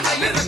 Ana y